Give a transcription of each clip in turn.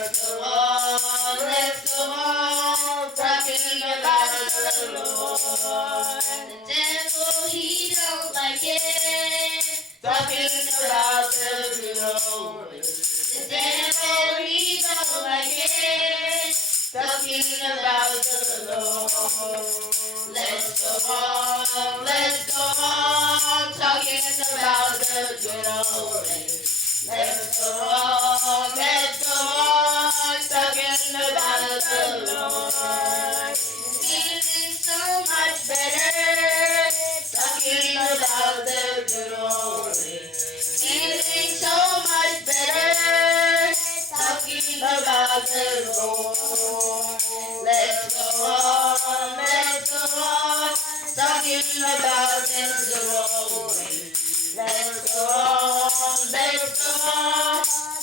let's go on, talking about the Lord. The devil, he don't like it, talking about the glory. The devil, he don't like it, talking about the Lord. Let's go on, talking about the glory. Let's go on, talking about the Lord. Feeling so much better, talking about the glory. Feeling so much better, talking about the Lord. Let's go on, talking about the glory. Let's go on,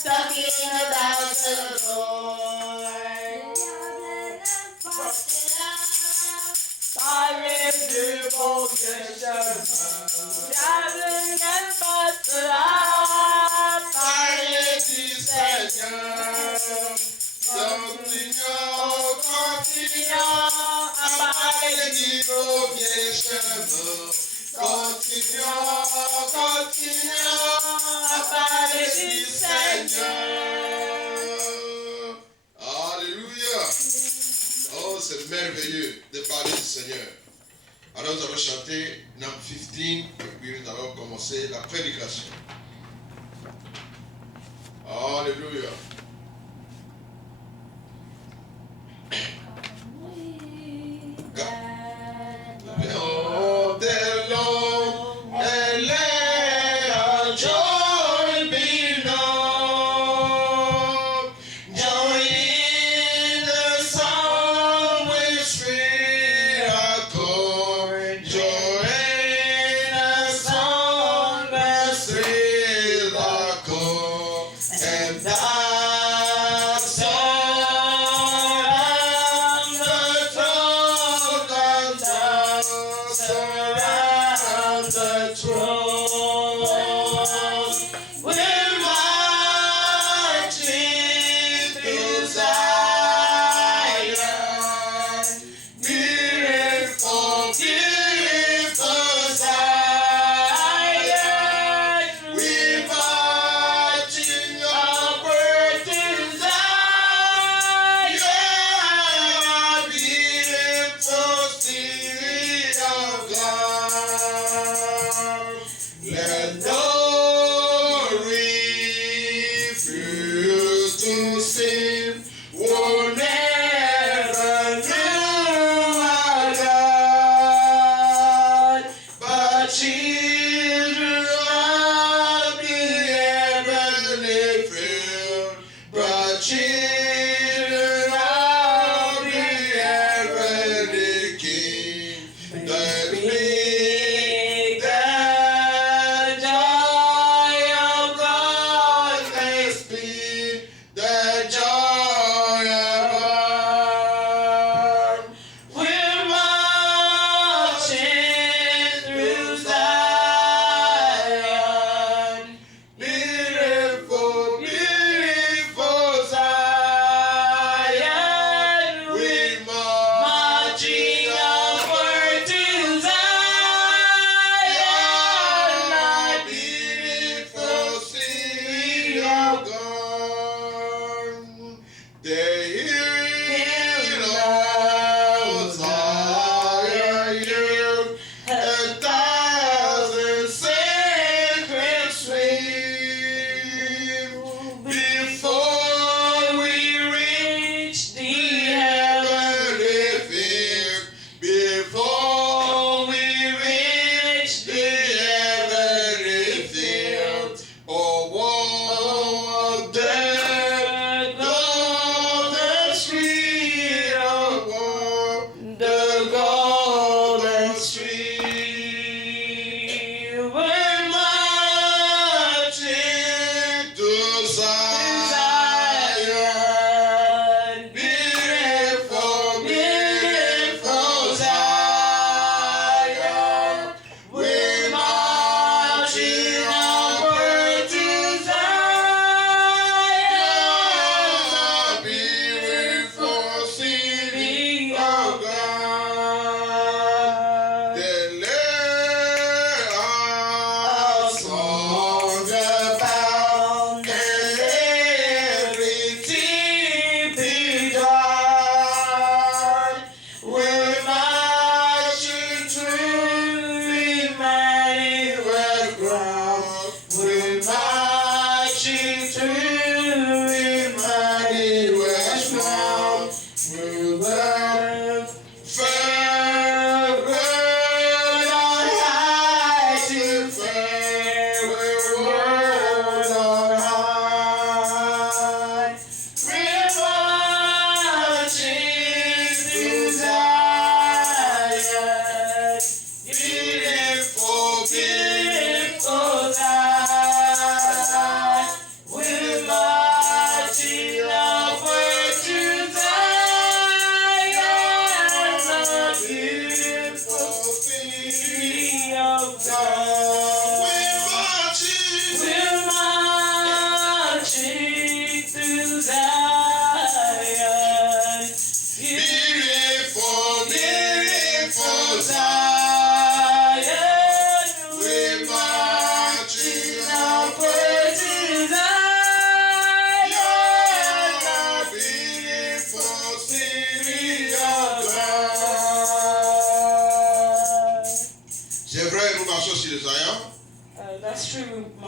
talking about the Lord. Parlez du bon chemin, bienvenue passera. Parlez du Seigneur, continuons à parler du beau vieux chemin. Continuons à parler du Seigneur. Alléluia. Oh, c'est merveilleux de parler du Seigneur. Alors nous allons chanter Number 15 et puis nous allons commencer la prédication. Alléluia. All day long and let our joy be known. Joy in the song which we are called. Joy in the song that we are called. And I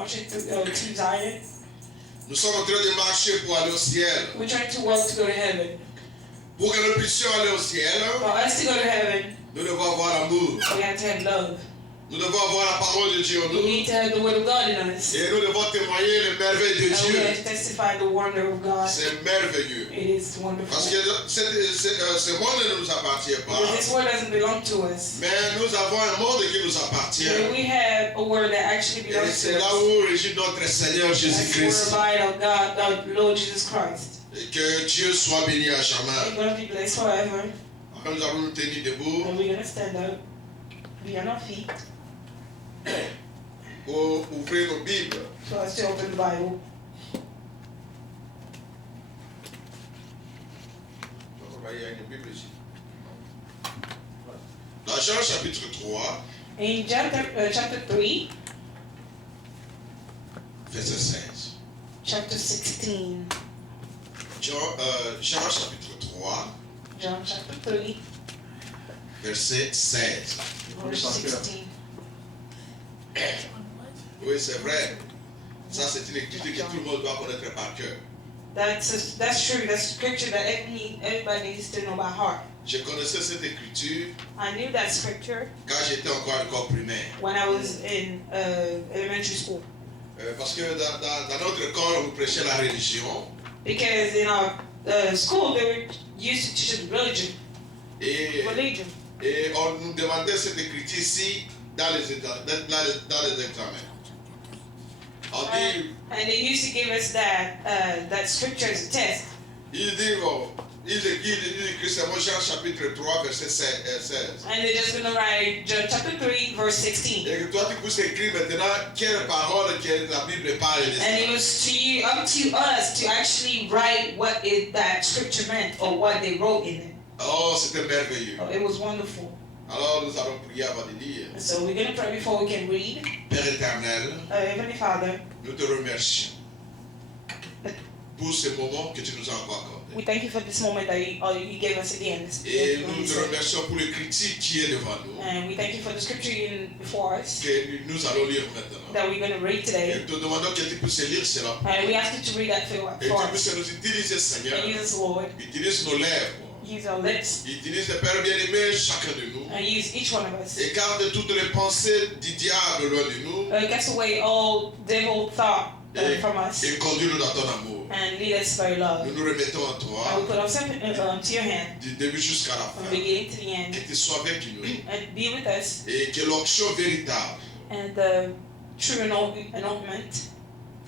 marching to Zion. Nous sommes en train de marcher pour aller au ciel. We're trying to walk to go to heaven. Pour que nous puissions aller au ciel, For us to go to heaven, nous devons avoir l'amour. we have to have love. Nous devons avoir la parole de Dieu en We nous. need to have the word of God in us. Et nous devons témoigner les merveilles de And we Dieu. have to testify the wonder of God. C'est merveilleux. It is wonderful. Parce que ce monde ne nous appartient pas. Because this word doesn't belong to us. Mais nous avons un monde qui nous appartient. But we have a word that actually Et belongs c'est to là us. où régit notre Seigneur That's the word Jésus-Christ. of light of God, our Lord Jesus Christ. Et que Dieu soit béni à We're jamais. going to be blessed forever. Alors nous allons nous tenir debout And we're going to stand up, be on our feet, pour ouvrir nos Bibles. for us to open the Bible. Il y a une Bible ici. Dans Jean chapitre 3, In chapter 3, verset 16. chapter 16, Jean chapitre 3, John chapter 3, verset 16. verse 16. Oui, c'est vrai. Ça, c'est une écriture que tout le monde doit connaître par cœur. That's true. That's scripture that everybody needs to know by heart. Je connaissais cette écriture I knew that scripture quand j'étais encore à l'école primaire. when I was in elementary school. Parce que dans notre école, on nous prêchait la religion. Because in our school, they were used to teach us religion. Et on nous demandait cette écriture ici dans les examens. On dit, And they used to give us that scripture as a test. il dit, bon, il écrit seulement Jean chapitre 3, verset 16. And they're just going to write John chapter 3, verse 16. Et que toi, tu puisses écrire maintenant quelle parole que la Bible parle de And it ça. was up to us to actually write what that scripture meant or what they wrote in it. Oh, c'était merveilleux. So it was wonderful. Alors, nous allons prier avant de lire. And so we're going to pray before we can read. Père éternel, Heavenly Father, nous te remercions pour ce moment que tu nous as encore accordé. we thank you for this moment that you gave us again. Et nous te remercions pour le critique qui est devant nous, And we thank you for the scripture before us que nous allons lire maintenant. that we're going to read Et today. nous te demandons que tu puisses lire cela. And we ask you to read that for Et tu us. puisses nous utiliser, Seigneur. And use us, Lord. Utilise nos lèvres. Use our lips. Utilise, Père bien-aimé, chacun de nous. And use each one of us. Écarte toutes les pensées du diable loin de nous. Cast away all devil thought from us. Et conduis-nous dans ton amour. And lead us by love. Nous nous remettons à And toi, we put ourselves into your hand du début jusqu'à la from fin. beginning to the end. Que tu sois avec nous. And be with us. Et que l'onction véritable And the true anointment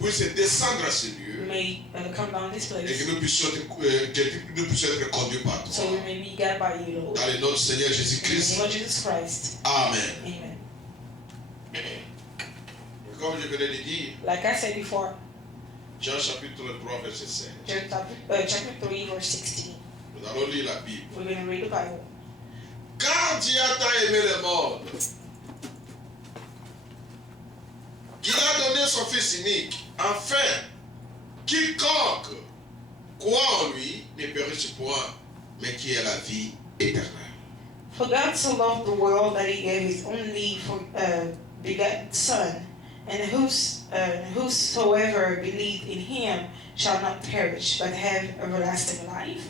puisse descendre à ce lieu. may come down this Et place. que nous puissions être conduits par So toi. we may be guided by you, Lord. Dans le nom du Seigneur In the Jésus-Christ. name of Jesus Christ. Amen. Amen. Et comme je venais de dire, Like I said before, Jean chapitre 3, verset 5. John chapter 3, verse 16. Nous allons lire la Bible. We're going to read the Bible. Car Dieu a tant aimé le monde qu'il a donné son Fils unique, afin quiconque croit en lui ne périsse point, mais qui ait la vie éternelle. For God so loved the world that he gave his only begotten Son, and whosoever believed in him shall not perish, but have everlasting life.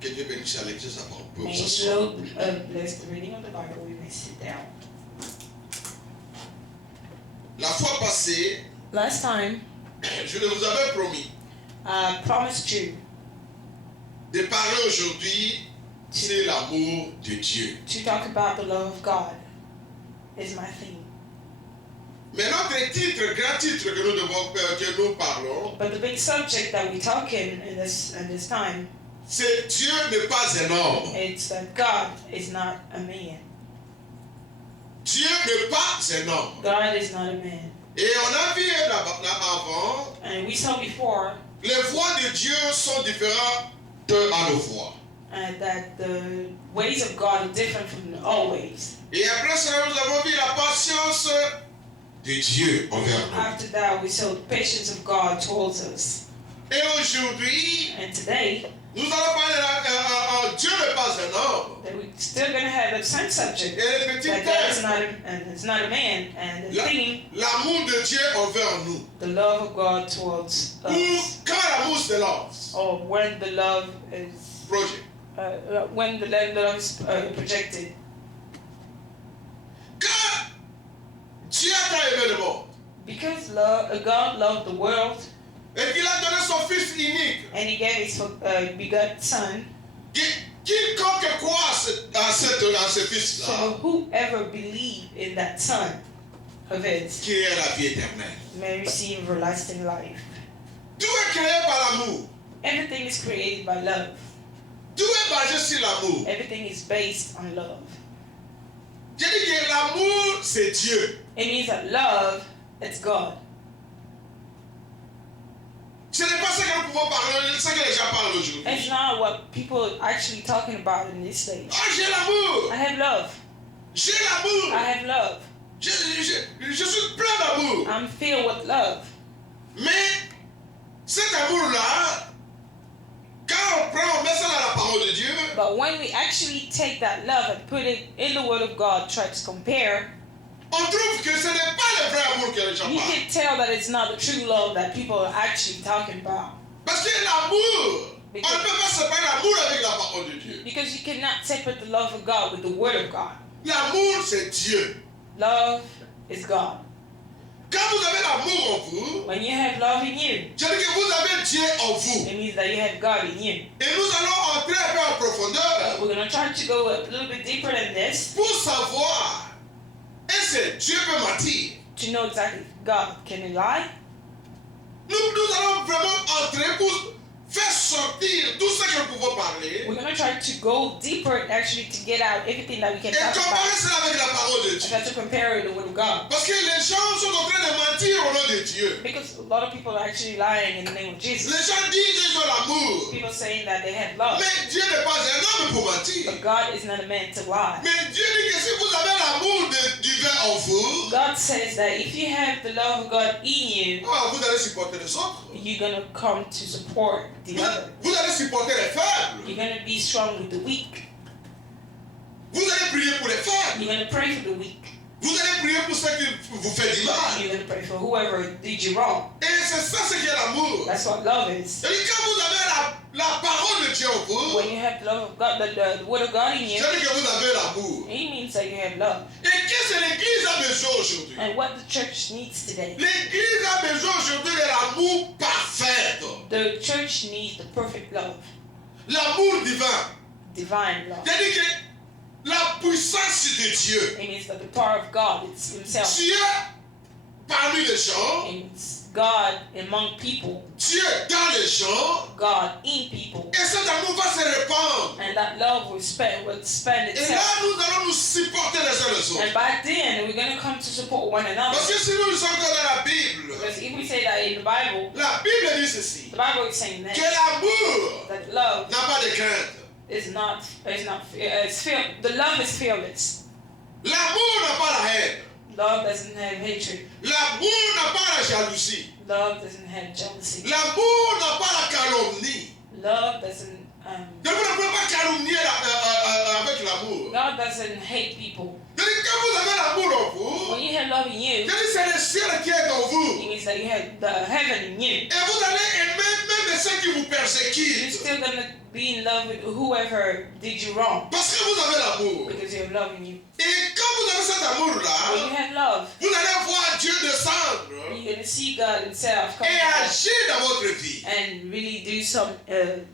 Que Dieu bénisse à l'église à mon peuple May ce the soir. Lord bless the reading of the Bible. We may sit down. La fois passée, Last time, je vous avais promis I promised you de parler aujourd'hui sur l'amour de Dieu. to talk about the love of God. Is my theme. Mais notre titre, grand titre que nous parlons, But the big subject that we talk in this time, c'est Dieu n'est pas un homme. it's that God is not a man. Dieu n'est pas un homme. God is not a man. Et on a vu avant, And we saw before les voix de Dieu sont différentes à nos voix. that the ways of God are different from our ways. Et après cela, nous avons vu la patience de Dieu envers nous. After that, we saw the patience of God towards us. Et aujourd'hui, And today, Nous allons parler de Dieu n'est pas un homme. That we're still going to have the same subject. Et le petit That God is thème, not it's not a man, and the theme, l'amour de Dieu envers nous. the love of God towards Ou us, quand l'amour se lance, or when the love is projet. when the love is projected. Quand Dieu a tant aimé le monde, Because God loved the world, et qu'il a donné son Fils unique, and He gave His begotten Son, quiconque croit à ce Fils-là, so whoever believe in that Son of His qui est la vie éternelle. may receive everlasting life. Tout est créé par l'amour. Everything is created by love. Tout est basé sur l'amour. Everything is based on love. J'ai dit que l'amour, c'est Dieu. It means that love, it's God. Ce n'est pas ce que nous pouvons parler, ce que les gens parlent aujourd'hui. It's not what people are actually talking about in this stage. Ah, j'ai l'amour. I have love. J'ai l'amour. I have love. Je suis plein d'amour. I'm filled with love. Mais cet amour-là, quand on prend, on met ça dans la parole de Dieu, But when we actually take that love and put it in the Word of God, try to compare, on trouve que ce n'est pas le vrai amour que les gens you parlent. can tell that it's not the true love that people are actually talking about. Parce que l'amour, on ne peut pas séparer l'amour avec la parole de Dieu. Because you cannot separate the love of God with the Word of God. L'amour, c'est Dieu. Love is God. Quand vous avez l'amour en vous, When you have love in you, je dis que vous avez Dieu en vous. it means that you have God in you. Et nous allons entrer un peu en profondeur We're going to try to go a little bit deeper than this pour savoir est-ce que Dieu peut mentir. to know exactly if God can he lie. Nous allons vraiment entrer pour faire sortir tout ce que nous pouvons parler We're going to try to go deeper actually to get out everything that we can et talk comparer about. cela avec la parole de I Dieu. try to compare it to the Word of God. Parce que les gens sont en train de mentir au nom de Dieu. Because a lot of people are actually lying in the name of Jesus. Les gens disent qu'ils ont l'amour. People saying that they have love. Mais Dieu n'est pas un homme pour mentir. But God is not a man to lie. Mais Dieu dit que si vous avez l'amour divin en vous, God says that if you have the love of God in you, vous allez supporter les autres. you're going to come to support the other. Vous allez supporter les faibles. You're going to be strong with the weak. Vous allez prier pour les faibles. You're going to pray for the weak. Vous allez prier pour ceux qui vous font du mal. You're going to pray for whoever did you wrong. Et c'est ça ce qui est l'amour. That's what love is. Et quand vous avez la parole de Dieu en vous, When you have the love of God, the Word of God in you, c'est-à-dire que vous avez l'amour. it means that you have love. Et qu'est-ce que l'Église a besoin aujourd'hui? And what the church needs today, L'Église a besoin aujourd'hui de l'amour parfait. the church needs the perfect love, L'amour divin. divine love. C'est-à-dire que la puissance de Dieu. It means that the power of God is Himself. Dieu parmi les gens, It's God among people, Dieu dans les gens, God in people, et cet amour va se répandre. and that love will spend Et là, itself. nous allons nous supporter les uns les autres. And by then, we're going to come to support one another. Parce que si nous sommes dans la Bible, Because if we say that in the Bible, la Bible dit ceci, the Bible is saying that que l'amour that love n'a pas de crainte. the love is fearless. L'amour n'a pas la haine. Love doesn't have hatred. L'amour n'a pas la jalousie. Love doesn't have jealousy. L'amour n'a pas la calomnie. Love doesn't Donc vous ne pouvez pas calomnier avec l'amour. God doesn't hate people. C'est-à-dire quand vous avez l'amour en vous, When you have love in you, c'est le ciel qui est en vous. it means that you have the heaven in you. Et vous allez aimer même ceux qui vous You're persécutent. still gonna be in love with whoever did you wrong Parce que vous avez l'amour. because you have love in you. Et quand vous avez cet When amour-là, you have love, vous allez voir Dieu descendre you're gonna see God Himself come et down agir dans votre vie. and really do some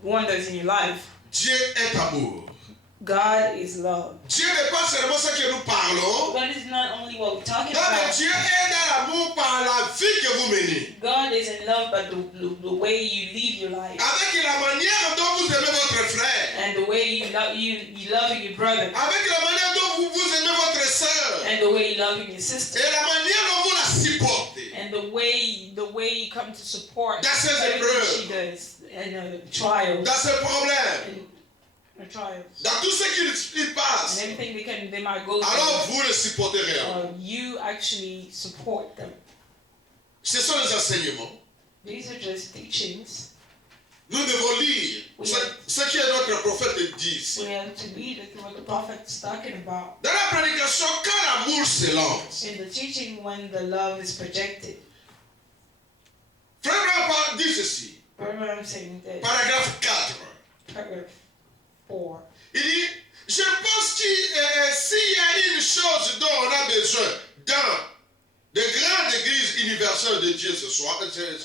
wonders in your life. Dieu est amour. God is love. Dieu n'est pas seulement ce que nous parlons, God is not only what we're talking non, mais about. Dieu est dans l'amour par la vie que vous menez. God is in love by the way you live your life Avec la manière dont vous aimez votre frère. and the way you love your brother Avec la manière dont vous aimez votre soeur. and the way you love your sister Et la manière dont vous la supportez. and the way you come to support Dans ses everything épreuves. she does and trials Dans ses problèmes. and trials Dans tout ce qu'il and passe. everything they might go Alors through. vous le supportez réellement. You actually support them. Ce sont les enseignements These are just teachings Nous devons lire ce que notre prophète dit ici. We have to read what the prophet is talking about. Dans la prédication, quand l'amour se lance, In the teaching, when the love is projected, Frère Branham dit ceci, remember I'm saying that paragraphe 4. paragraph 4. Il dit, je pense que s'il y a une chose dont on a besoin dans de grandes églises universelles de Dieu ce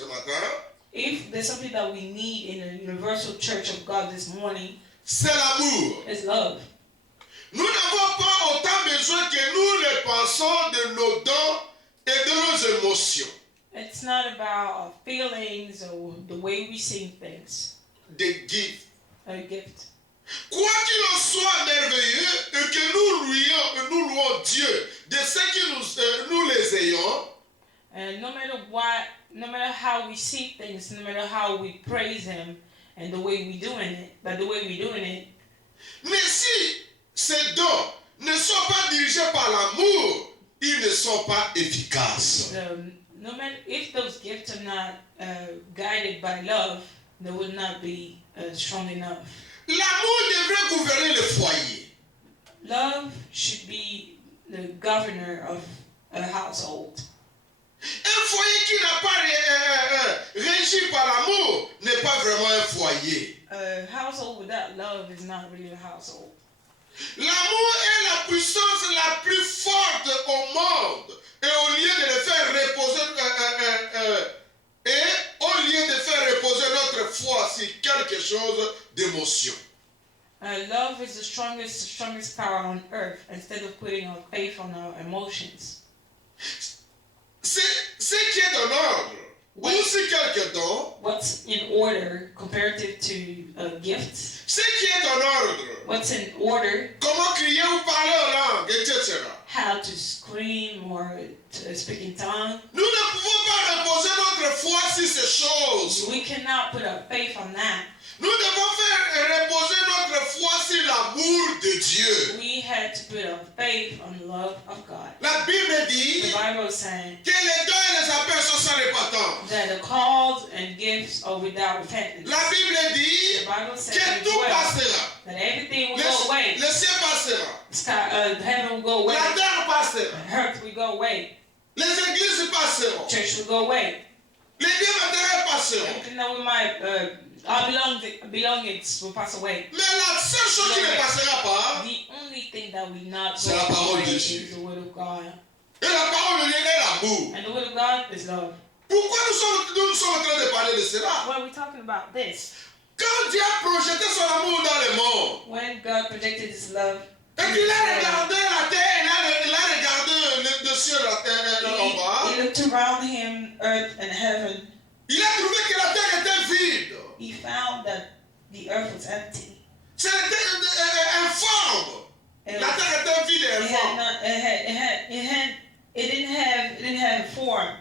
matin, If there's something that we need in a universal church of God this morning, c'est l'amour. it's love. Nous n'avons pas autant besoin que nous le pensons de nos dons et de nos émotions. It's not about our feelings or the way we see things. Des gifts. A gift. Quoi qu'il en soit merveilleux et que nous louons Dieu de ce que nous les ayons, And no matter what, no matter how we see things, no matter how we praise Him, and the way we're doing it, mais si ces dons ne sont pas dirigés par l'amour, ils ne sont pas efficaces. no matter if those gifts are not guided by love, they would not be strong enough. L'amour devrait gouverner le foyer. Love should be the governor of a household. Un foyer qui n'a pas régi par l'amour n'est pas vraiment un foyer. A household without love is not really a household. L'amour est la puissance la plus forte au monde. Et au lieu de le faire reposer, notre foi sur quelque chose d'émotion. Love is the strongest power on earth. Instead of putting our faith on our emotions. Ce qui est en ordre, ou si quelque don, What's in order comparative to gifts? ce qui est en ordre, What's in order? comment crier ou parler en langue, etc. How to scream or to speak in tongue? Nous ne pouvons pas reposer notre foi sur ces choses. We cannot put our faith on that. Nous devons faire reposer notre foi sur l'amour de Dieu. We had to put our faith on the love of God. La Bible dit The Bible is saying que les dons et les appels sont sans repentance. that the calls and gifts are without repentance. La Bible dit The Bible says que as tout well passera. that everything will go away. Le ciel passera. Heaven will go away. La terre passera. Earth will go away. Les églises passeront. Church will go away. Les biens matériels passeront. Everything that we might our belongings will pass away. Mais la seule chose qui ne passera pas, The only thing that will not c'est go la parole away de is Dieu. the word of God. et la parole de Dieu est l'amour. And the word of God is love. Pourquoi nous sommes en train de parler de cela? Why are we talking about this? Quand Dieu a projeté son amour dans le monde, When God projected His love, et qu'il a regardé la terre, il a regardé le ciel, la terre en bas, He looked around Him, earth and heaven. il a trouvé que la terre était vide. He found that the earth was empty. C'était informe. La terre était vide et informe. It didn't have form.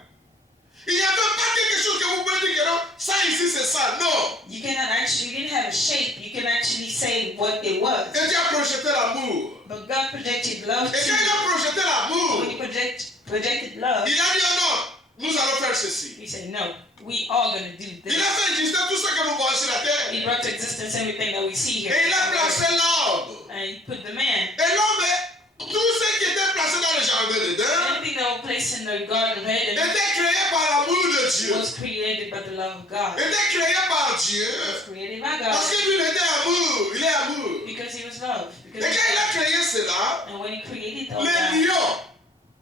Il n'y avait pas quelque chose que vous pouvez dire que non, ça ici c'est ça. Non. You didn't have a shape. You can actually say what it was. Et Dieu a projeté l'amour. But God projected love Et quand il too. a projeté l'amour, When He projected love, il a dit oh non, nous allons faire ceci. He said, no, we are going to do Il a this. fait exister tout ce que nous voyons sur la terre. He brought to existence everything that we see here. Et il a placé l'ordre. And He put the man. Et l'homme, tout ce qui était placé dans le jardin d'Éden, Everything that was placed in the Garden of Eden était créé par l'amour de Dieu. was created by the love of God. Était créé par Dieu. It was created by Parce God que lui, il était amour. Il est amour. because He was love. Et Because quand il a créé cela, and when He created all les that, lions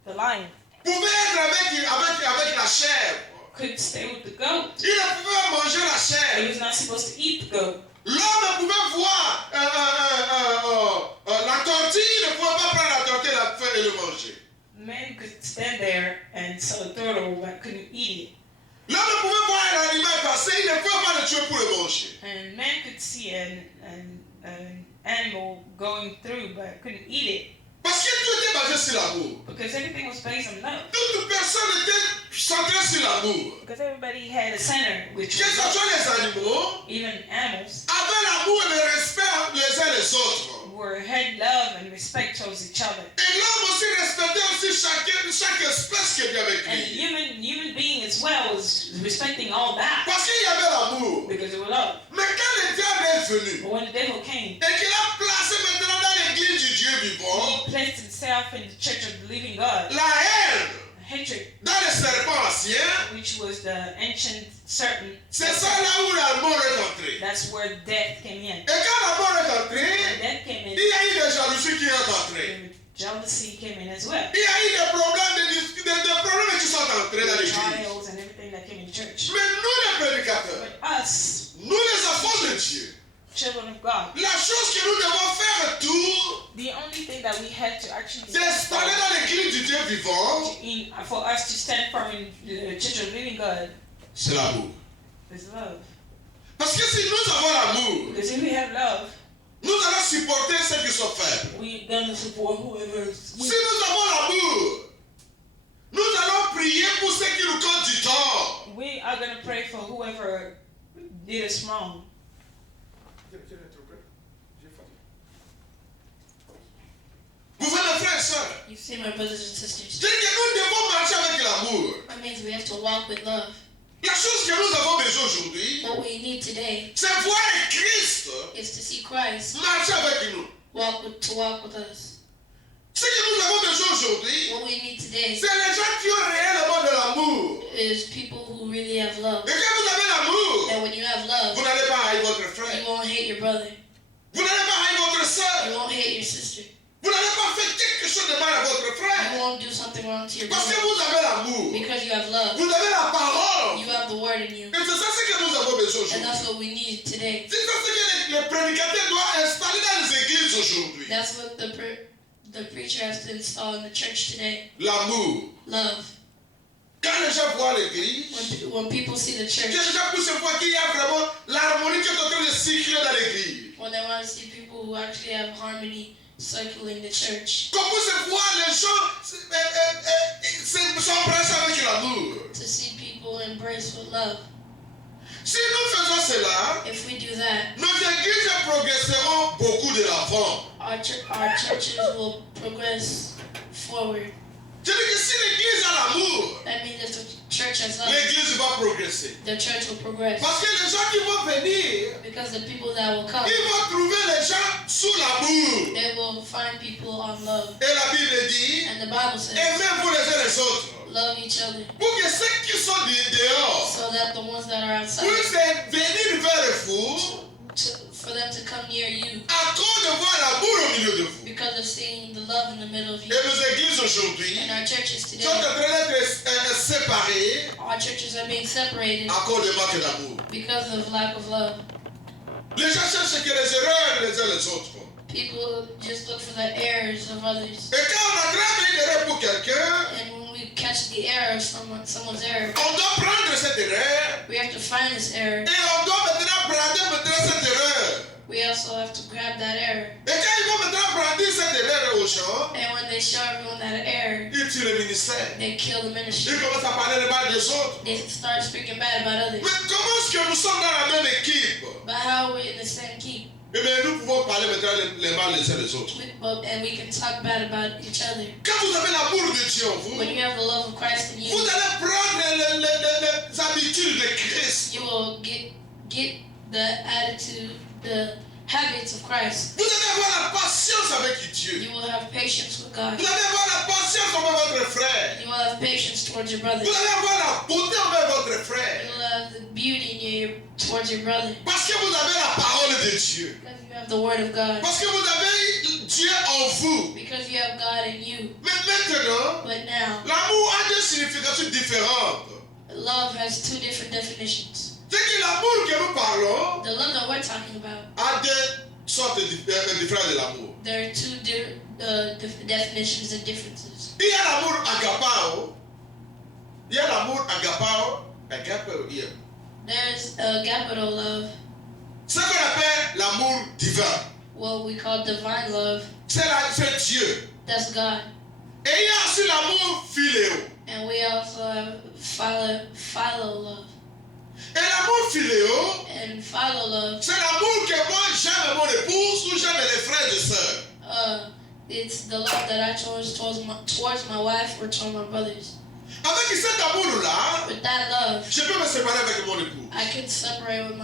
the lion pouvaient être avec la chair. could stay with the goat. Il ne pouvait pas manger la He chair. was not supposed to eat the goat. L'homme pouvait voir la tortue, il ne pouvait pas prendre la tortue et la faire et le manger. Man could stand there and saw a turtle but couldn't eat it. L'homme pouvait voir un animal passer, il ne pouvait pas le tuer pour le manger. And man could see an animal going through but couldn't eat it Parce que tout était basé sur l'amour. because everything was based on love. Toute personne était centrée sur l'amour. Because everybody had a center, which Que ce was soit les animaux, even animals avaient l'amour et le respect les uns les autres. had love and respect towards each other. Et l'homme aussi respectait aussi chaque espèce qui était avec And lui. human being as well was respecting all that Parce qu'il y avait l'amour. because it was love. Mais venu But when the devil came, et qu'il a placé maintenant dans l'église du Dieu vivant he placed himself in the church of the living God. la haine Hatred, dans le serpent ancien, which was the ancient serpent. c'est ça là où la mort est entrée. That's where death came in. Et quand la mort est When entrée, death came in, il y a eu des jalousies qui sont entrées. jealousy came in as well. Il y a eu des problèmes, des problèmes qui sont entrés dans l'église. Trials and everything that came in church. Mais nous les prédicateurs, But us, nous les enfants de Dieu, children of God, la chose que nous devons faire tout, the only thing that we had to actually c'est installer dans l'église du Dieu vivant, for us to stand firm in the church of the living God c'est l'amour. is love. Parce que si nous avons l'amour, Because if we have love, nous allons supporter ceux qui sont faibles. we're gonna support whoever is Si weak. nous avons l'amour, nous allons prier pour ceux qui nous causent du tort. We are gonna pray for whoever did us wrong. Vous voyez mes frères et sœurs, You see, my brothers and sisters, c'est que nous devons marcher avec l'amour. that means we have to walk with love. La chose que nous avons besoin aujourd'hui, What we need today c'est voir Christ is to see Christ marcher avec nous. walk with us. Ce que nous avons besoin aujourd'hui, What we need today c'est les gens qui ont réellement de l'amour. is people who really have love. Et quand vous avez l'amour, And when you have vous love, n'allez pas haïr votre you frère. won't hate your brother. Vous n'allez pas haïr votre You soeur. won't hate your sister. Vous n'allez pas faire quelque chose de mal à votre You frère. won't do something wrong to your Parce que brother. vous avez l'amour. Because you have love. Vous avez la parole. You have the word in you. Et c'est ça ce que nous avons besoin And aujourd'hui. that's what we need today. C'est ça ce que les prédicateurs doivent installer dans les églises aujourd'hui. That's what the preacher has to install in the church today. L'amour. Love. Quand les gens voient l'église, When people see the que church, les gens puissent voir qu'il y a vraiment l'harmonie qui est en train de circuler dans l'église. when they want to see people who actually have harmony circling the church, Qu'on puisse voir les gens s'embrasser avec l'amour. to see people embrace with love. Si nous faisons cela, If we do that, nos églises progresseront beaucoup de l'avant. our churches will progress forward. Je dis que si l'église a l'amour, That means if the church has love, l'église va progresser. the church will progress. Parce que les gens qui vont venir, Because the people that will come, ils vont trouver les gens sous l'amour. they will find people on love. Et la Bible dit, And the Bible says, aimez-vous les uns les autres. love each other, Pour que ceux qui sont dehors so that the ones that are outside, puissent venir vers vous for them to come near you, à cause de voir l'amour au milieu de vous. because of seeing the love in the middle of Et you. nos églises aujourd'hui And our churches sont today, en train d'être séparées our churches are being separated à cause de manque d'amour. because of lack of love. Les gens cherchent que les erreurs les uns les autres. People just look for the errors of others. Et quand on attrape une erreur pour quelqu'un, And when we catch the error of someone's error, on doit prendre cette erreur we have to find this error. et on doit maintenant brander cette erreur. We also have to grab that error. Et quand ils vont maintenant brandir cette erreur aux gens, And when they show everyone that error, ils tuent le ministère. they kill the ministry. Ils commencent à parler de mal des autres. They start speaking bad about others. Mais comment est-ce que nous sommes dans la même équipe? But how are we in the same keep? Eh bien, nous pouvons parler maintenant les mal les uns des autres. And we can talk bad about each other. Quand vous avez l'amour de Dieu en vous, When you have the love of Christ in vous you, allez prendre les habitudes de Christ. you will get the attitude, the habits of Christ. Vous allez avoir la patience avec Dieu. You will have patience with God. Vous allez avoir la patience envers votre frère. You will have patience towards your brother. Vous allez avoir la beauté envers votre You frère. will have the beauty in you towards your brother. Parce que vous avez la parole de Dieu. Because you have the word of God. Parce que vous avez Dieu en vous. Because you have God in you. Mais maintenant, But now, l'amour a des significations différentes. love has two different definitions. C'est que l'amour que nous parlons The love that we're talking about, a des sortes différentes de l'amour. there are two different definitions and differences. Il y a l'amour agapao. Il y a l'amour agapao. Agapao, il y a. There's a capital love, Ce qu'on appelle l'amour divin. what we call divine love. C'est Dieu. That's God. Et il y a aussi l'amour philéo. And we also have philo love. Et l'amour philéo, And philo love, c'est l'amour que moi j'aime mon épouse ou j'aime les frères et sœurs. it's the love that I chose towards my wife or towards my brothers. Avec cet amour-là, With that love, je peux me séparer avec mon époux. I can separate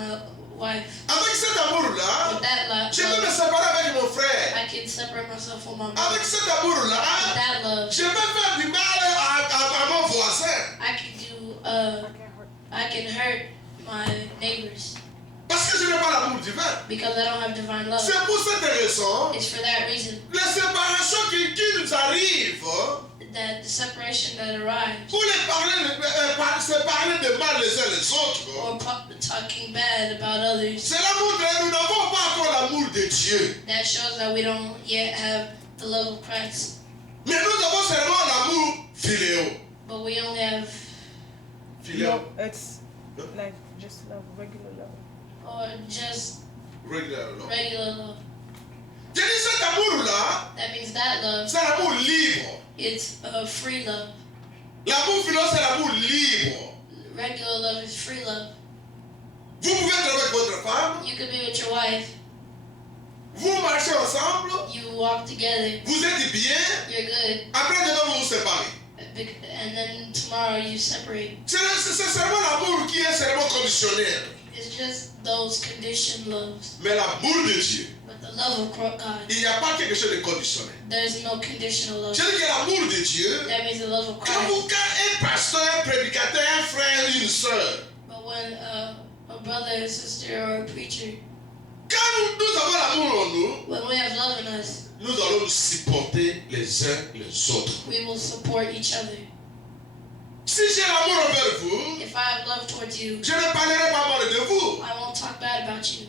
wife. Avec cet amour-là, With that love, je peux me séparer avec mon frère. I can separate myself from my Avec mother. cet With amour-là, that love, je peux faire du mal à mon voisin. I can hurt my neighbors Parce que je n'ai pas l'amour divin. because I don't have divine love. C'est pour cette raison, It's for that reason les séparations qui nous arrivent, that the separation that arrives, pour se parler de mal les uns les autres, or talking bad about others, cela montre que nous n'avons pas encore l'amour de Dieu. that shows that we don't yet have the love of Christ. Mais nous avons seulement l'amour philéo. But we only have, Philéo. No, it's like just love, regular love. or just Regular love. regular love. Je dis cet amour-là, That means that love, c'est l'amour libre. it's a free love. L'amour philéo, c'est l'amour libre. Regular love is free love. Vous pouvez être avec votre femme, You could be with your wife, vous marchez ensemble, you walk together, vous êtes bien, you're good, après demain vous vous séparez. and then tomorrow you separate. C'est seulement l'amour qui est seulement conditionnel. It's just those conditioned loves. Mais l'amour de Dieu, But the love of God, il n'y a pas quelque chose de conditionnel. there's no conditional love. Je dis que l'amour de Dieu, That means the love of quand Christ. un pasteur, un prédicateur, un frère, une soeur, But when a brother, a sister, or a preacher, quand nous avons l'amour en nous, when we have love in us, nous allons nous supporter les uns les autres. we will support each other. Si j'ai l'amour envers vous, If I have love towards you, je ne parlerai pas mal de vous. I won't talk bad about you.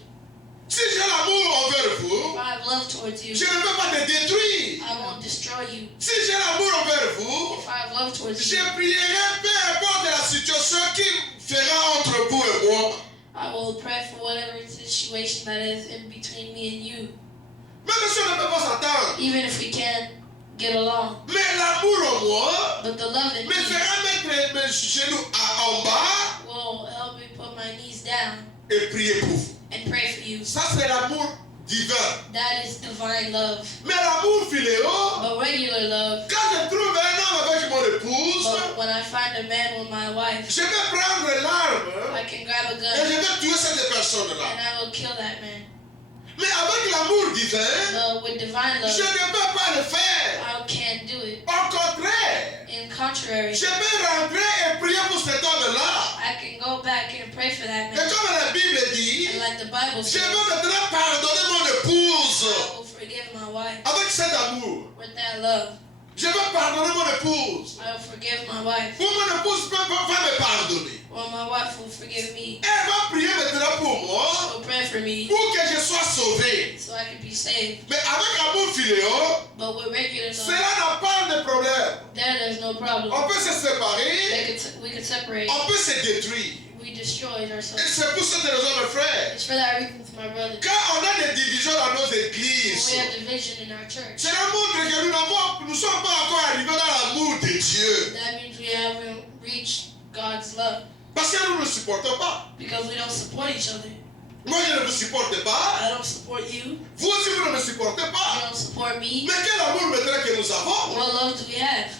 Si j'ai l'amour envers If vous, I have love towards you, je ne peux pas te détruire. I won't destroy you. Si j'ai l'amour envers vous, If I have love towards je you, prierai peu importe la situation qui fera entre vous et moi. I will pray for whatever situation that is in between me and you, Même si on ne peut pas s'entendre. even if we can't get along. Mais l'amour en moi But the love in me me fera mettre mes genoux en bas will help me put my knees down et prier pour vous. and pray for you. Ça, c'est l'amour divin. That is divine love. Mais l'amour philéo, But regular love, quand je trouve un homme avec mon épouse, but when I find a man with my wife, je vais prendre l'arme I can grab a et gun je vais tuer cette and personne-là. I will kill that man. Mais avec l'amour divin, But with divine je love, ne peux pas le faire. I can't do it. Au contraire, In contrary, je peux rentrer et prier pour cet homme-là. I can go back and pray for that Et man. comme la Bible dit, And like the Bible je says, vais maintenant pardonner mon épouse. I will forgive my wife Avec cet amour, with that love. je vais pardonner mon épouse. I will forgive my wife, Pour mon épouse va me pardonner. or my wife will forgive me. Elle va prier maintenant pour moi, She will pray for me pour que je sois sauvé. so I can be saved. Mais avec l'amour philéo, But with regular love, cela n'a pas de problème. there's no problem. On peut se séparer, We could separate. on peut se détruire. We destroy Et ourselves. c'est pour cette raison, mes frères, It's for that reason, my brother. quand on a des divisions dans nos When églises, we have division in our church, cela montre que nous ne sommes pas encore arrivés dans l'amour de Dieu. that means we haven't reached God's love Parce que nous ne nous supportons pas. because we don't support each other. Moi, je ne vous supporte pas. I don't support you. Vous aussi, vous ne me supportez You pas. don't support me. Mais quel amour maintenant que nous avons? What love do we have?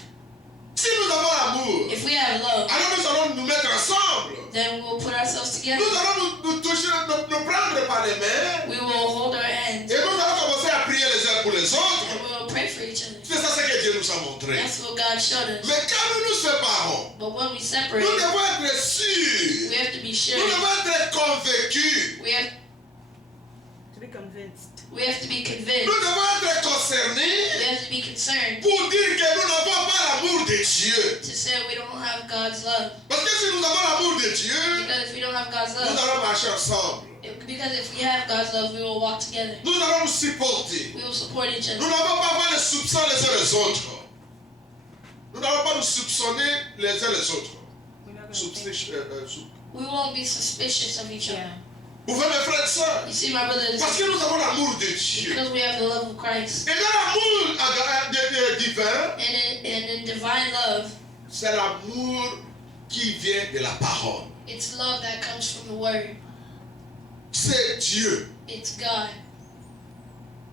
Si nous avons l'amour, If we have love, alors nous allons nous mettre ensemble. then we'll put ourselves together. Nous allons nous toucher, nous prendre par les mains. We will hold our hands Et nous allons commencer à prier les uns pour les autres. and we will pray for each other. C'est ça ce que Dieu nous a montré. That's what God showed us. Mais quand nous nous séparons, But when we nous separate, devons être sûrs. we have to be sure. Nous devons être convaincus. To be convinced. We have to be convinced. Nous devons être concernés We have to be concerned pour dire que nous n'avons pas l'amour de Dieu. to say we don't have God's love. Parce que si nous avons l'amour de Dieu, Because if we don't have God's nous love, allons marcher ensemble. because if we have God's love, we will walk together. Nous allons nous supporter. We will support each Nous other. n'avons pas avoir les soupçons les uns les autres. Nous n'allons pas nous soupçonner les uns les autres. We're not gonna think. We won't be suspicious of each other. Yeah. Vous voyez mes frères et sœurs? You see, my brothers, Parce que nous avons l'amour de Dieu. because we have the love of Christ. Et dans l'amour divin, And in divine love, c'est l'amour qui vient de la parole. it's love that comes from the Word. C'est Dieu. It's God.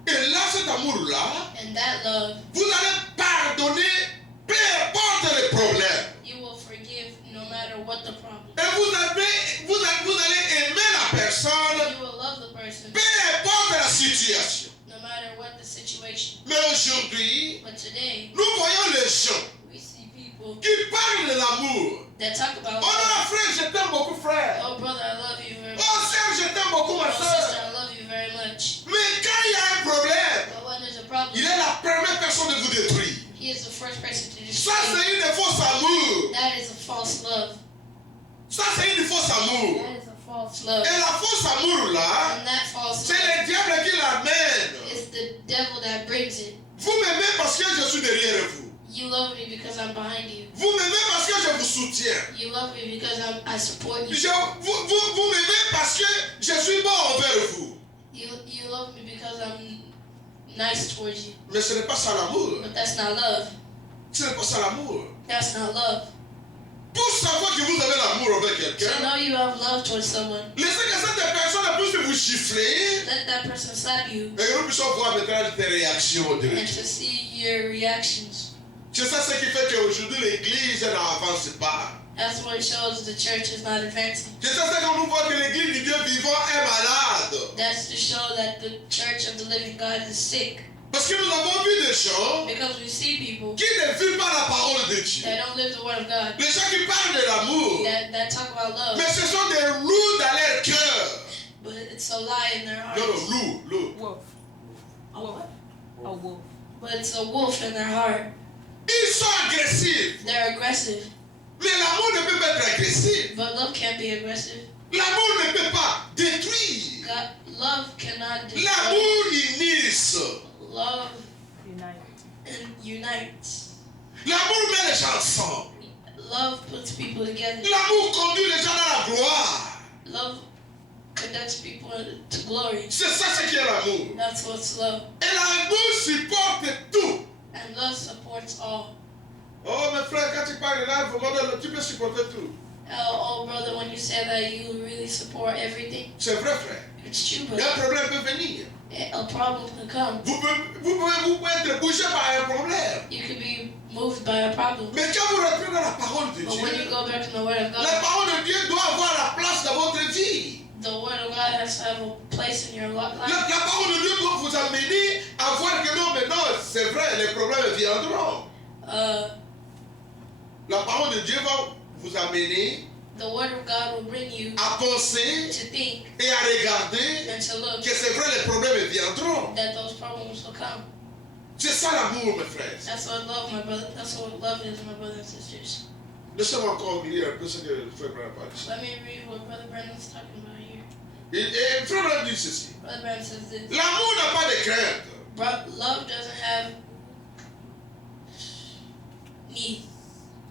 Et là, cet amour-là, And that love, vous allez pardonner peu importe les problèmes. you will forgive no matter what the problem. Et vous allez aimer la personne But today, nous voyons les gens we see people qui parlent de l'amour. that talk about Oh non, love. frère, je t'aime beaucoup, frère. Oh, brother, I love you very much. Oh, sœur, je t'aime beaucoup, ma Oh, sister, soeur. I love you very much. Mais quand il y a un problème, But when there's a problem, il est la première personne de vous détruire. he is the first person to Ça, destroy. c'est une fausse amour. That is a false love. Ça, c'est une fausse amour. That is a false love. Et la fausse amour, là, And that false c'est love le diable qui l'amène. is the devil that brings it. Vous m'aimez parce que je suis derrière vous. You love me because I'm behind you. Vous m'aimez parce que je vous soutiens. You love me because I support you. Vous m'aimez parce que je suis bon envers vous. You love me because I'm nice towards you. Mais ce n'est pas ça l'amour. But that's not love. Ce n'est pas ça l'amour. That's not love. Pour savoir que vous avez l'amour avec To quelqu'un, know you have love towards someone, laissez que cette personne puisse vous chiffrer let that person slap you et que nous puissions voir maintenant tes réactions de and to see your reactions. C'est ça ce qui fait qu'aujourd'hui l'église n'avance pas. That's what shows the church is not advancing. C'est ça ce qu'on nous voit que l'église du Dieu vivant est malade. That's to show that the church of the living God is sick. Parce que nous avons vu des gens Because we see people qui ne vivent pas la parole de Dieu. that don't live the word of God, Les gens qui parlent de l'amour, that talk about love, mais ce sont des loups dans leur cœur. but it's a lie in their Non, hearts. non, loup. Wolf. A what? A wolf. But it's a wolf in their heart. Ils sont agressifs. They're aggressive. Mais l'amour ne peut pas être agressif. But love can't be aggressive. L'amour ne peut pas détruire. Love cannot destroy. L'amour unisse. Love Unite. unites. L'amour met les gens ensemble. Love puts people together. L'amour conduit les gens dans la gloire. Love conducts people to glory. C'est ça ce qui est l'amour. That's what's love. Et l'amour supporte tout. And love supports all. Oh, mes frères, quand tu parles là, vraiment, tu peux supporter tout. Oh, brother, when you say that you really support everything, C'est vrai, frère. it's true, Et but un problème peut venir. a problem can come. Vous pouvez être bougé par un problème. You could be moved by a problem. Mais quand vous rentrez dans la parole de But when you Dieu, go back to the Word of la God, parole de Dieu doit avoir la place dans votre vie. the Word of God has to have a place in your life. La parole de Dieu doit vous amener à voir que non, mais non, c'est vrai, les problèmes viendront. La parole de Dieu va vous amener The Word of God will bring you à penser to think et à regarder and to look que c'est vrai, les problèmes viendront. that those problems will come. C'est ça l'amour, mes frères. That's what love, my brother. That's what love is, my brothers and sisters. Laissez-moi encore lire un peu ce que le frère Branham a dit. Let me read what Brother Brandon's talking about here. Et frère Branham dit ceci. Brother Brandon says this. L'amour n'a pas de crainte. Love doesn't have need.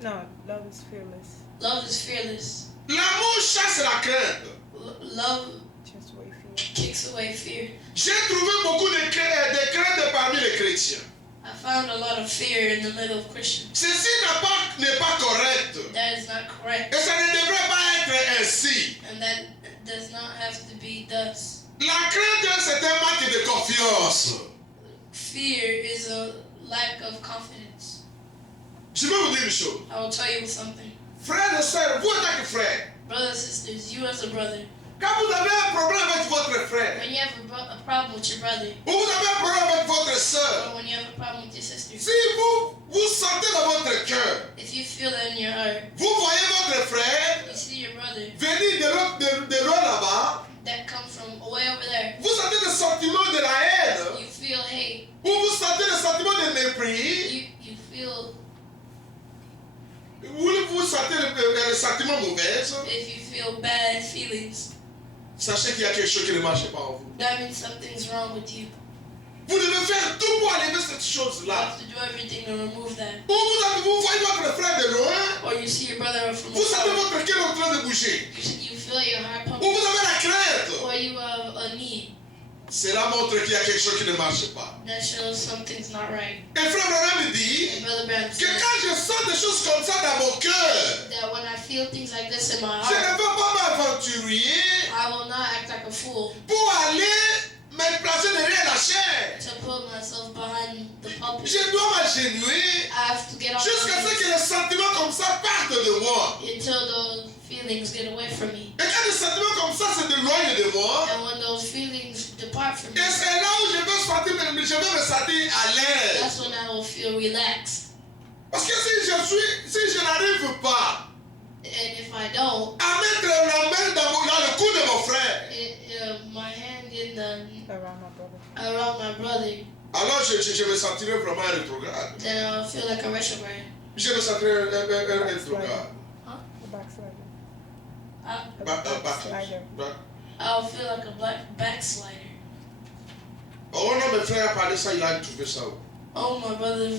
No, love is fearless. Love is fearless. L'amour chasse la crainte. Love Just way fear. kicks away fear. J'ai trouvé beaucoup de craintes parmi les chrétiens. I found a lot of fear in the middle of Christians. Ceci n'est pas correct. That is not correct. Et ça ne devrait pas être ainsi. And that does not have to be thus. La crainte, c'est un manque de confiance. Fear is a lack of confidence. Je vais vous dire une chose. I will tell you something. Frères et sœurs, vous en tant que frères, Brothers and sisters, you as a brother, quand vous avez un problème avec votre frère, when you have a problem with your brother, ou vous avez un problème avec votre sœur, or when you have a problem with your sister, si vous sentez dans votre cœur, if you feel that in your heart, vous voyez votre frère you see your brother venir de loin là-bas, that comes from way over there, vous sentez des sentiments de la haine, you feel hate, ou vous sentez des sentiments de mépris, you feel, ou vous sentez le sentiment mauvais, if you feel bad feelings, sachez qu'il y a quelque chose qui ne marche pas en vous. that means something's wrong with you. Vous devez faire tout pour enlever cette You chose-là. have to do everything to remove that. Ou vous voyez votre frère de loin, Or you see your brother from vous sentez afar, votre cœur en train de bouger. you feel your heart Ou pumping, vous avez la crainte. or you have a need. Cela montre qu'il y a quelque chose qui ne marche pas. That shows something's not right. Et frère Branham dit And Brother Branham que says quand je sens des choses comme ça dans mon cœur, that when I feel things like this in my je ne heart, veux pas m'aventurer I will not act like a fool pour aller me placer derrière la chair. to put myself behind the pulpit. Je dois m'agenouiller I have to get on jusqu'à ce my que les sentiments comme ça partent de moi. knees until the feelings get away from me. Et quand des sentiments comme ça s'éloignent de moi, And when those feelings depart from me, et c'est là où je vais me sentir à l'aise. that's when I will feel relaxed. Parce que si je n'arrive pas And if I don't, à mettre la main dans le cou de mon frère, my hand in the Around my brother. around my brother, alors je me sentirai vraiment rétrograde. then I'll feel like a retrograde. Je me sentirai rétrograde. A backslider. I- Backslider. I'll feel like a black backslider. Oh non, mes frères a parlé ça, il a trouvé ça. Oh, my brother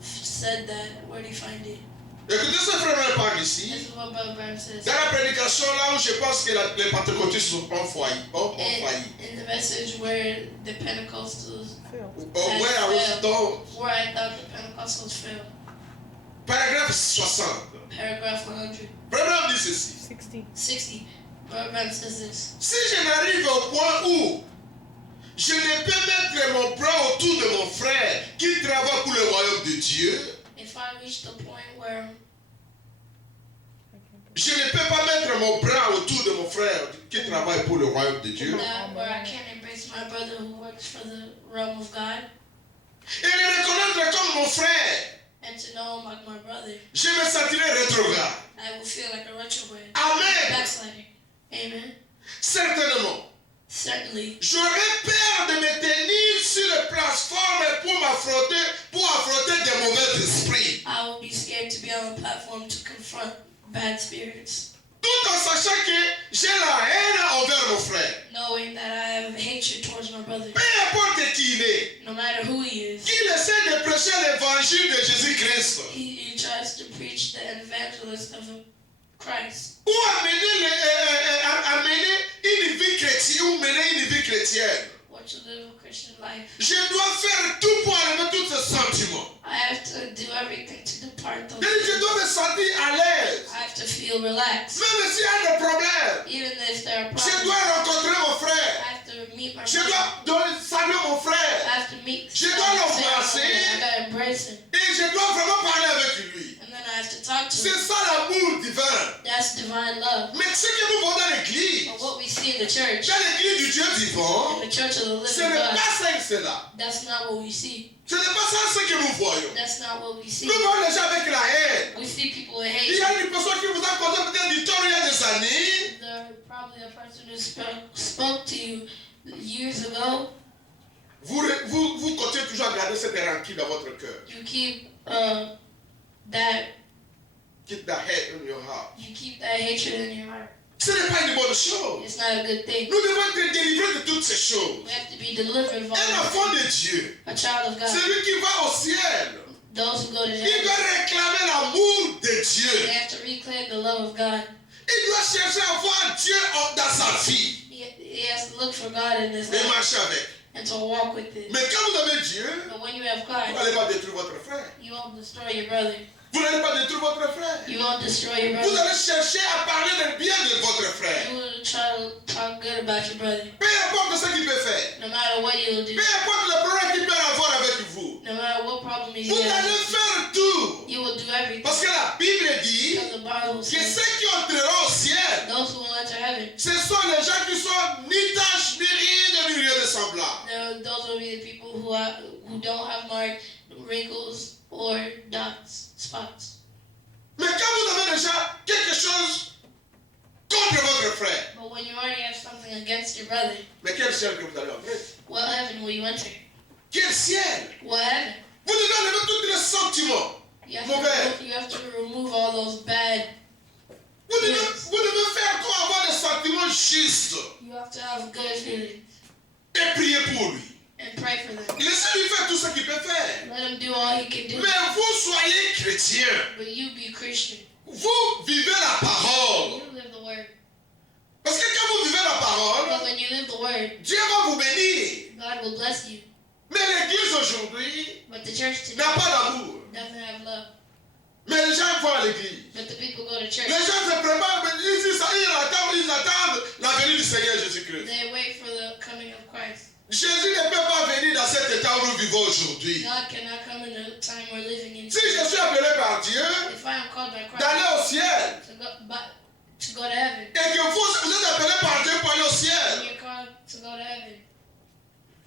said that. Where did he find it? Écoutez, ce frère parle ici. This is what Brother Brown says. Dans la prédication, là où je pense que les pentecôtistes ont failli. In the message where the Pentecostals, Filled. Where I was told, where I thought the Pentecostals failed. paragraphe 60. Paragraph 100. Vraiment dit ceci. 60. 60. Brother Brown says this. Si je n'arrive au point où je ne peux mettre mon bras autour de mon frère qui travaille pour le royaume de Dieu, If I reach the point where je ne peux pas mettre mon bras autour de mon frère qui travaille pour le royaume de Dieu, where I can't embrace my brother who works for the realm of God et le reconnaître comme mon frère, and to know him like my brother, je me sentirai rétrograde. I will feel like a retrograde. Amen. Backslider. Amen. Certainement. Certainly. J'aurais peur de me tenir sur les plateformes pour affronter des mauvais esprits. I will be scared to be on the platform to confront bad spirits, Tout en sachant que j'ai la haine envers mon frère. knowing that I have hatred towards my brother, Peu importe qui il est, no matter who he is. qu'il essaie de prêcher l'évangile de Jésus-Christ. He tries to preach the evangelist of Christ, Ou amener une vie chrétienne, ou mener une vie chrétienne. or to live a Christian life. Je dois faire tout pour enlever tous ces sentiments. I have to do everything to depart those. Je dois me sentir à l'aise. I have to feel relaxed. Même s'il y a des problèmes, Even if there are je problems, dois rencontrer mon I frère. have to meet my Je brother. dois saluer mon I frère. have to meet Je dois l'embrasser. I gotta embrace him. Et je dois vraiment parler avec lui. And then I have to talk to C'est him. ça l'amour divin. That's divine love. Mais ce que nous voyons dans l'église, But what we see in the church, dans l'église du Dieu vivant, in the church of the ce living n'est God, pas ça que c'est là. that's not what we see. Ce n'est pas ça ce que nous voyons. That's not what we see. Nous voyons les gens avec la haine. We see people with Il y a hate. une personne qui vous a causé peut-être du tort il y a des années. There probably a person who spoke to you years ago. Vous continuez toujours à garder cette rancune dans votre cœur. You keep that Keep that hate in your heart. hatred in your heart. Ce n'est pas une bonne chose. It's not a good thing. Nous devons être délivrés de toutes ces choses. We have to be delivered from Un enfant de Dieu, a child of God. celui qui va au ciel, Those who go to il heaven, doit réclamer l'amour de they Dieu. have to reclaim the love of God. Il doit chercher à voir Dieu dans sa vie He has to look for God in his et life marcher avec. and to walk with it. Mais quand vous avez Dieu, But when you have vous God, n'allez pas détruire votre frère. you won't destroy your brother. Vous n'allez pas détruire votre frère. You won't destroy your Vous brother. allez chercher à parler de bien de votre frère. You will try to talk good about your brother. Peu importe ce qu'il peut faire. No matter what you will do, Peu importe le problème qu'il peut avoir avec vous. no matter what problem he Vous allez has, faire tout. you will do everything. Parce que la Bible dit Because the Bible que says, ceux qui entreront au ciel, those who will enter heaven, ce sont les gens qui sont ni taches, ni rien, ni rien de semblable. those will be the people who don't have marks, wrinkles, or dots, spots. Mais quand vous avez déjà quelque chose contre votre frère, But when you already have something against your brother, mais quel ciel que vous allez entrer? what heaven will you enter? Quel ciel? What heaven? Vous devez enlever tous les sentiments. You have, Mauvais. you have to remove all those bad. Vous devez faire quoi avoir des sentiments justes You have to have good feelings et prier pour lui. and pray for them. Laissez-lui faire tout ce qu'il peut faire. Let him do all he can do. Mais vous soyez chrétien. But you be Christian. Vous vivez la parole. You live the word. Parce que quand vous vivez la parole, But when you live the word, Dieu va vous bénir. God will bless you. Mais l'église aujourd'hui But the church today n'a pas d'amour. doesn't have love. Mais les gens vont à l'église. But the people go to church. Les gens se préparent, mais ils attendent la venue du Seigneur Jésus-Christ. They wait for the coming of Christ. Jésus ne peut pas venir dans cet état où nous vivons aujourd'hui. God cannot come in the time we're living in. Si je suis appelé par Dieu If I am called by Christ d'aller au ciel, to go, but to go to heaven. Et que vous êtes appelé par Dieu pour aller au And ciel. you're called to go to heaven.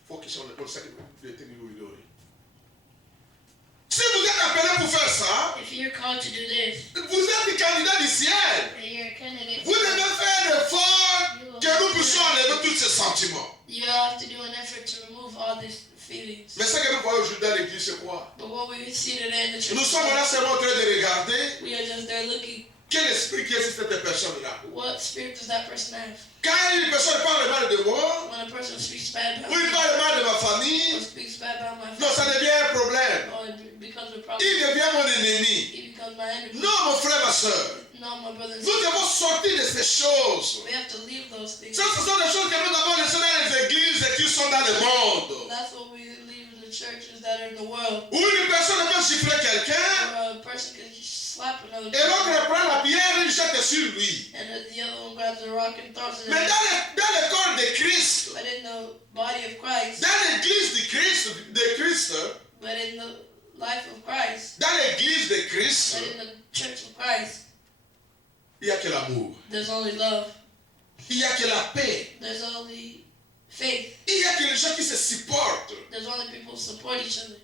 Faut qu'ils soient pour ça que vous êtes mis. Si vous êtes appelé pour faire ça, If you're called to do this, vous êtes des candidats du ciel. and you're a candidate, Vous devez faire un effort que nous puissions enlever tous ces sentiments. you have to do an effort to remove all these feelings. Mais ce que nous voyons aujourd'hui dans l'église, c'est quoi? But what we see today in the church, Nous sommes là seulement en train de regarder we are just there looking. quel esprit qui est sur cette personne-là. What spirit does that person have? Quand une personne parle mal de moi, When a person speaks bad ou about il me, parle mal de ma or famille, speaks bad about my non, ça family, devient un problème. or it becomes a problem, Il devient mon ennemi. he becomes my enemy. Non, mon frère, ma soeur. No, my brother and Nous sister, devons sortir de ces choses. we have to leave those things. Ça, ce sont des choses que nous avons laissées dans les églises et qui sont dans le monde. That's what we leave in the churches that are in the world. Où une personne peut siffler quelqu'un Or a person can slap another et l'autre person, prend la pierre et il jette sur lui. and then the other one grabs the rock and throws it Mais at him. dans le corps de Christ, But in the body of Christ, dans l'église de Christ, but in the life of Christ, dans l'église de Christ, but in the church of Christ, il n'y a que l'amour. there's only love. Il n'y a que la paix. There's only faith. Il n'y a que les gens qui se supportent. There's only people who support each other.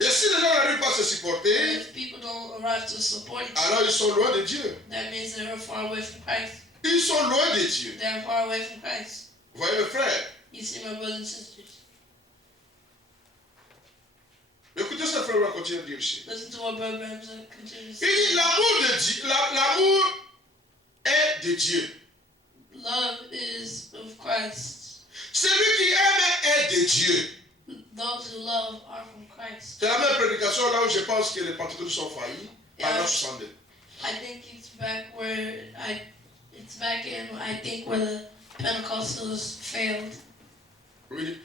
Et si les gens n'arrivent pas à se And supporter, if people don't arrive to support each other, alors ils sont loin de Dieu. that means they're far away from Christ. Ils sont loin de Dieu. They're far away from Christ. Vous voyez mes frères? You see, my brothers and sisters. Écoutez ce frère, on va continuer de dire ici. Listen to what Brother Branham continues to Il say. dit l'amour de Dieu, l'amour est de Dieu. Love is of Christ. Celui qui aime est de Dieu. Those who love are from Christ. C'est la même prédication là où je pense que les pentecôtistes sont faillis. Pendant 62. I think it's back where it's back in I think where the Pentecostals failed. Oui.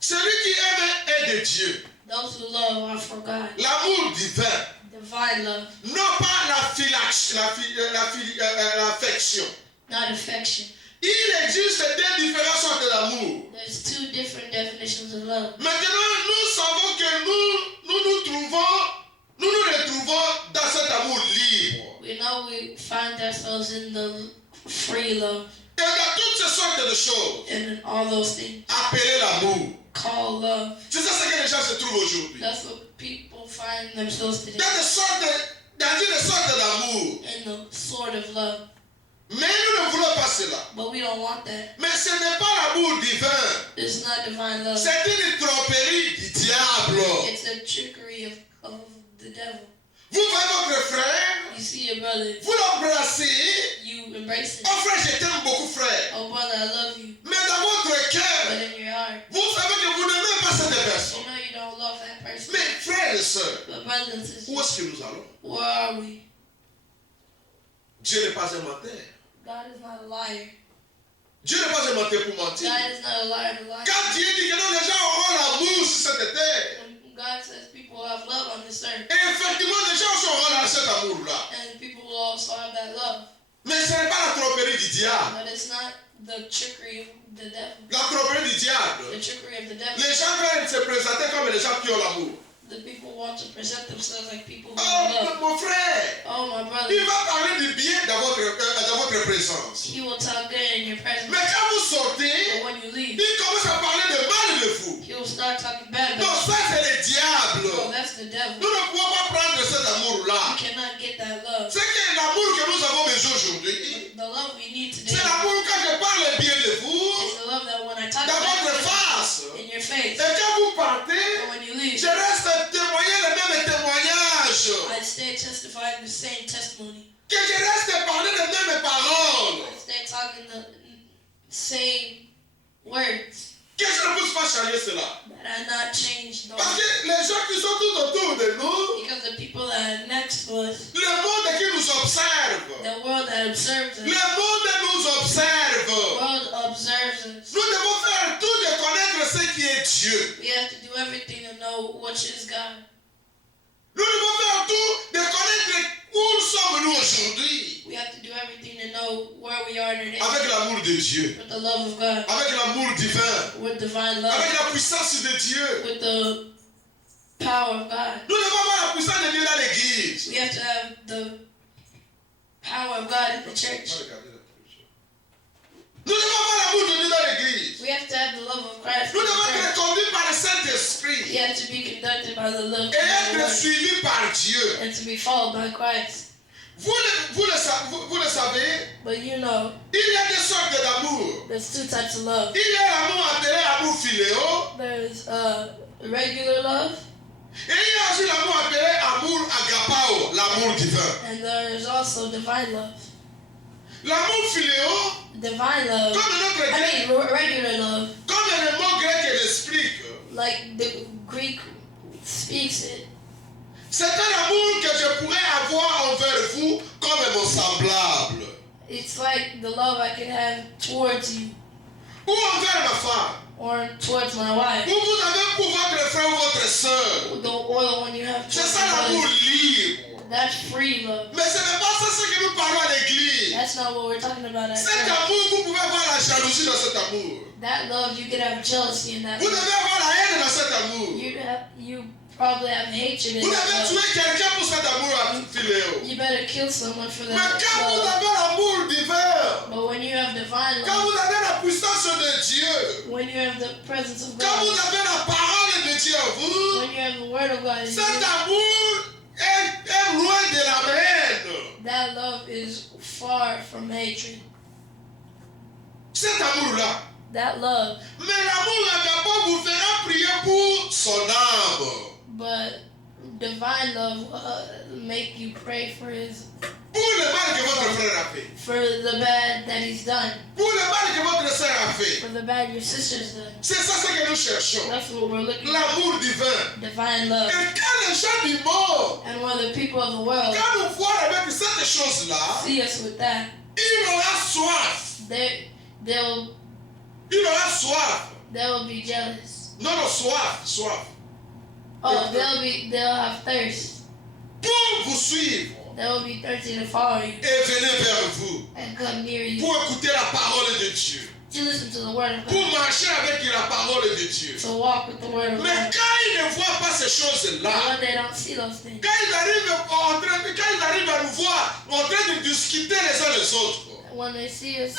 Celui qui aime est de Dieu. Those who love are from God. L'amour divin. Divine love, Non pas l'affection. not affection. Il existe deux différentes sortes d'amour. There's two different definitions of love. Maintenant, nous savons que nous nous retrouvons dans cet amour libre. We know we find ourselves in the free love Et dans toutes ces sortes de choses, and in all those things appelez l'amour. called love. C'est ça ce que les gens se trouvent aujourd'hui. That's what people find themselves today, Dans une sorte d'amour. in the sort of love. Mais nous ne voulons pas cela. But we don't want that. Mais ce n'est pas l'amour divin. It's not divine love. C'est une tromperie du diable. It's a trickery of the devil. Vous voyez votre frère, You see your brother, vous l'embrassez. you embrace it. Oh frère, je t'aime beaucoup frère. Oh brother, I love you. Mais dans votre cœur, But in your heart, vous savez que vous n'aimez pas cette you personne. know you don't love that person. Mais frères et sœurs, But brothers and où sisters, est-ce que nous allons? where are we? Dieu n'est pas un menteur. God is not a liar. Dieu n'est pas un menteur pour mentir. God is not a liar to lie. Quand Dieu dit que non, les gens auront l'amour sur cette terre. When God says people have love on this earth, Et effectivement, les gens auront dans cet amour-là. and people will also have that love. Mais ce n'est pas la tromperie du diable. But it's not the trickery of the devil. La tromperie du diable. The trickery of the devil. Les gens veulent se présenter comme les gens qui ont l'amour. The people want to present themselves like people who Oh, love. mon frère, Oh, my brother. il va parler du bien dans votre présence. He will talk good in your presence. Mais quand vous sortez, But when you leave, il commence à parler de mal de vous. he will start talking bad Non, about ça c'est le you. diable. Oh, that's the devil. Nous ne pouvons pas prendre cet You amour-là. cannot get that love. C'est que l'amour que nous avons besoin aujourd'hui, The love we need today c'est l'amour quand je parle bien de vous, is the love that when I talk dans about votre you, face. in your Et face, quand vous partez, and when you leave, je reste témoigner le même témoignage. I stay testifying the same testimony. Que je reste parler les mêmes paroles. I stay talking the same words. Que je ne puisse pas changer cela. That I not change those. Parce que les gens qui sont tout autour de nous, Because the people that are next to us, le monde qui nous observe, the world that observes le us, monde nous observe. the world observes us. Nous devons faire tout de connaître ce qui est Dieu. We have to do everything to know which is God. Nous devons faire tout de connaître où sommes nous aujourd'hui. We have to do everything to know where we are today Avec l'amour de Dieu, with the love of God, avec l'amour divin, with divine avec love, la puissance de Dieu. with the power of God. Nous devons avoir la puissance de Dieu dans l'église. We have to have the power of God in the church. Nous devons avoir l'amour de Dieu dans l'église. We have to have the love of Christ in Nous devons the être church. conduits par le Saint-Esprit You have to be conducted by the love of et être the Lord suivis par Dieu. and to be followed by Christ. Vous le savez, But you know, il y a des sortes d'amour. there's two types of love. Il y a l'amour appelé amour philéo There's regular love, et il y a aussi l'amour appelé amour agapao, l'amour divin. and there's also divine love. L'amour philéo, Divine love, comme notre I mean regular love, comme le mot grec l'explique, like the Greek speaks it. c'est un amour que je pourrais avoir envers vous comme mon semblable. It's like the love I can have towards you Ou envers ma femme. or towards my wife, Ou vous avez pour votre frère ou votre soeur. or the one you have C'est towards ça your l'amour brother. libre. That's free love. Mais ce n'est pas ça ce que nous parlons à l'église. That's not what we're talking about at Cet church. amour, vous pouvez avoir la jalousie dans cet amour. That love, you could have jealousy in that Vous love. devez avoir la haine dans cet amour. You probably have hatred in Vous devez that love. tuer quelqu'un pour cet amour philéo. You better kill someone for Mais that quand vous love. avez l'amour divin, But when you have divine quand love, vous avez la puissance de Dieu, when you have the presence of quand vous God, avez la parole de Dieu en vous, when you have the word of God in cet you, amour est loin de la haine. that love is far from hatred. Cet amour-là. That love, Mais l'amour agapao vous fera prier pour son âme. but divine love make you pray for Pour le mal que votre frère a fait. for the bad that he's done, Pour le mal que votre soeur a fait. for the bad your sister's done. C'est ça ce que nous cherchons. That's what we're looking for. L'amour divin. Divine love. Et quand les gens du monde, And when the people of the world quand nous voient avec cette chose-là, see us with that, il aura soif. they'll Il aura soif. be jealous. Non, soif. Oh, they'll have thirst. Pour vous suivre They'll be thirsty to follow you et venir vers vous. and come near you Pour écouter la parole de Dieu. to listen to the word of Pour God, marcher avec la parole de Dieu. to walk with the word of Mais God. quand ils ne voient pas ces And choses-là, when they don't see those things, quand ils arrivent à nous voir en train de discuter les uns les autres, when they see us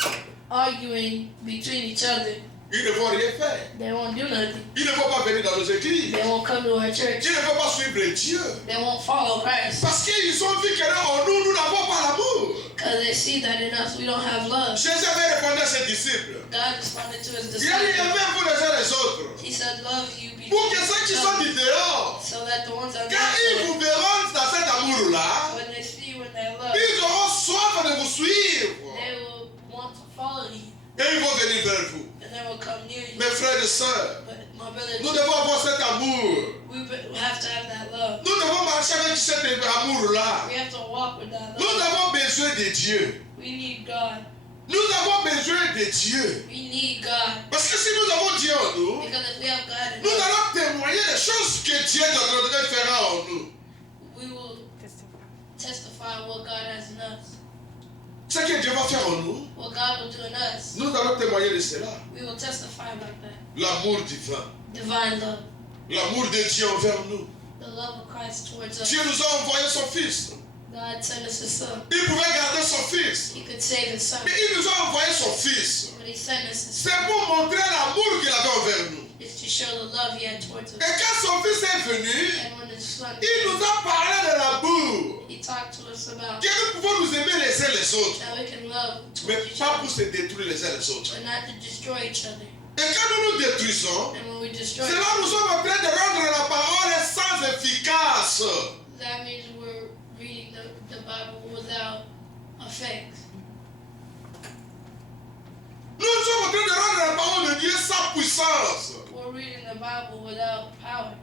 arguing between each other, ils ne vont rien faire. they won't do nothing. Ils ne vont pas venir dans nos églises. They won't come to our church. Ils ne vont pas suivre Dieu. They won't follow Christ Parce qu'ils ont vu que en nous, nous n'avons pas l'amour. because they see that in us we don't have love. Jésus avait répondu à ses disciples. God responded to his Il a dit, disciples. aimez-vous les uns les autres. He said, love you Pour que between ceux qui each sont other, du dehors, so that the ones on the quand ils outside, vous verront dans cet amour-là, when they see you in that love, ils auront soif de vous suivre. they will want to follow you Et ils vont venir vers vous. and they will come near you. Mes frères et sœurs, But my brother, nous devons avoir cet amour. we have to have that love. Nous devons marcher avec cet amour-là. We have to walk with that Nous love. avons besoin de Dieu. We need God. Nous avons besoin de Dieu. We need God. Parce que si nous avons Dieu en nous, Because if we have God in nous us, allons témoigner des choses que Dieu est en train de faire en nous. we will testify what God has in us. Ce que Dieu va faire en nous, What God will do in us, nous allons témoigner de cela. we will testify about that. L'amour divin. Divine love. L'amour de Dieu envers nous. The love of Christ towards us. Dieu nous a envoyé son Fils. God sent us his son. Il pouvait garder son Fils. He could save his son. Mais il nous a envoyé son Fils. But he sent us his son. C'est pour montrer l'amour qu'il avait envers nous. It's to show the love he had towards Et us. quand son Fils est venu, And when his son il nous a parlé de l'amour. he talked to us about Que nous pouvons nous aimer les uns les autres. that we can love Mais towards each pas pour other, se détruire les uns les autres. but not to destroy each other. Et quand nous nous détruisons, And when we destroy c'est là où nous sommes en train de rendre la parole sans efficace. that means we're reading the Bible without effect. Nous sommes en train de rendre la parole de Dieu sans puissance. We're reading the Bible without power.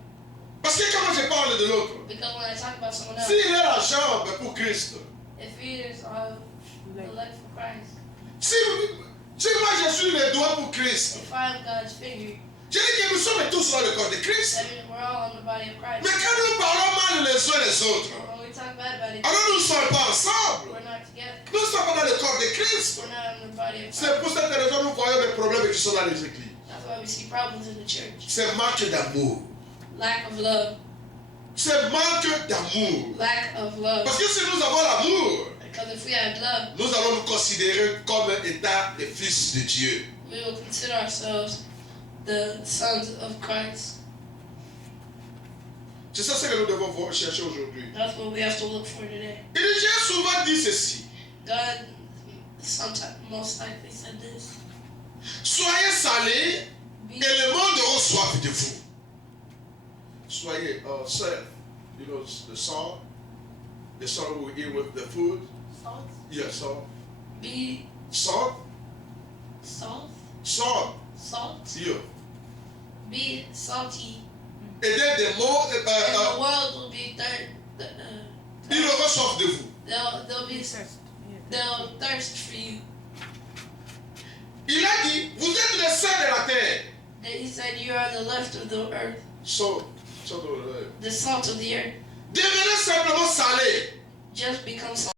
Parce que quand je parle de l'autre, Because when I talk about someone else, s'il est la jambe pour Christ, if he is the leg for Christ, si moi je suis le doigt pour Christ, if I am God's finger, je dis que nous sommes tous dans le corps de Christ. that means we're all on the body of Mais Christ. quand nous parlons mal les uns les autres, When we talk bad about each alors nous ne sommes pas other, ensemble. we're not together. Nous ne sommes pas dans le corps de Christ. We're not on the body of C'est Christ. pour cette raison que nous voyons des problèmes qui sont dans les églises. That's why we see problems in the church. C'est manque d'amour. Lack of love. C'est manque d'amour. Lack of love. Parce que si nous avons l'amour, Because Because if we had love, nous allons nous considérer comme état des fils de Dieu. we will consider ourselves the sons of Christ. C'est ça ce que nous devons chercher aujourd'hui. That's what we have to look for today. Il dit, j'ai souvent dit ceci. God, sometimes, most likely said this. Soyez salés Be, et le monde aura soif de vous. Soyez salt. You know, the salt we eat with the food. salt. Yeah, salt. Be Salt. salt. Salt. Salt. Yeah. Be salty. Et des mots, And the world will be il aura soif de vous. they'll thirst for you. Il a dit, vous êtes le sel de la terre. Then he said, you are the left of the earth, Salt. the salt of the earth. Devenez simplement salé. Just become salt.